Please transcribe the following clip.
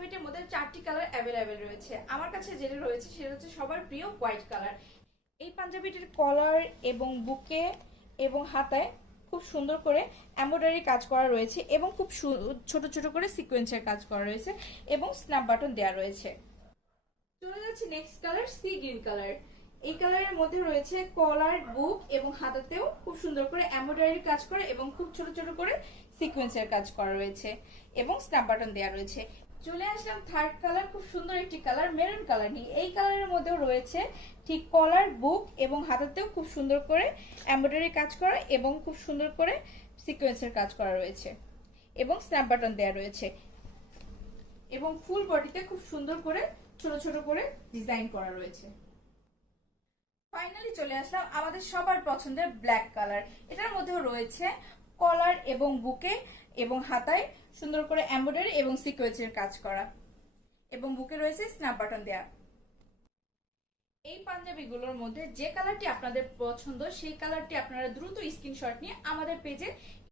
পাঞ্জাবিটির মধ্যে 4টি colour available রয়েছে। আমার কাছে যেটা রয়েছে সেটা হচ্ছে সবার প্রিয় হোয়াইট কালার। এই পাঞ্জাবিটির কলার এবং বুকে এবং হাতায় খুব সুন্দর করে এমব্রয়ডারি কাজ করা রয়েছে এবং খুব ছোট ছোট করে সিকোয়েন্সের কাজ করা রয়েছে এবং স্ন্যাপ বাটন দেওয়া রয়েছে। চলে যাচ্ছে next colour, sea green colour. এই কালারের মধ্যে রয়েছে কলার, বুক এবং হাতাতেও খুব সুন্দর করে এমব্রয়ডারি কাজ করে এবং খুব ছোট ছোট করে সিকোয়েন্সের কাজ করা রয়েছে এবং স্ন্যাপ বাটন দেওয়া রয়েছে। চলে আসলাম থার্ড কালার, খুব সুন্দর একটি কালার, মেরুন কালার নিয়ে। এই কালারের মধ্যেও রয়েছে ঠিক কলার, বুক এবং হাতাতেও খুব সুন্দর করে এমব্রয়ডারি কাজ করা এবং খুব সুন্দর করে সিকোয়েন্সের কাজ করা রয়েছে এবং স্ন্যাপ বাটন দেওয়া রয়েছে এবং ফুল বডিতে খুব সুন্দর করে ছোট ছোট করে ডিজাইন করা রয়েছে। ফাইনালি চলে আসলাম আমাদের সবার পছন্দের ব্ল্যাক কালার। এটার মধ্যেও রয়েছে কলার এবং বুকে এবং হাতায় সুন্দর করে এমব্রয়ডারি এবং সিকোয়েন্সের কাজ করা এবং বুকে রয়েছে স্ন্যাপ বাটন দেয়া। এই পাঞ্জাবিগুলোর মধ্যে যে কালারটি আপনাদের পছন্দ সেই কালারটি আপনারা দ্রুত স্ক্রিনশট নিয়ে আমাদের পেজে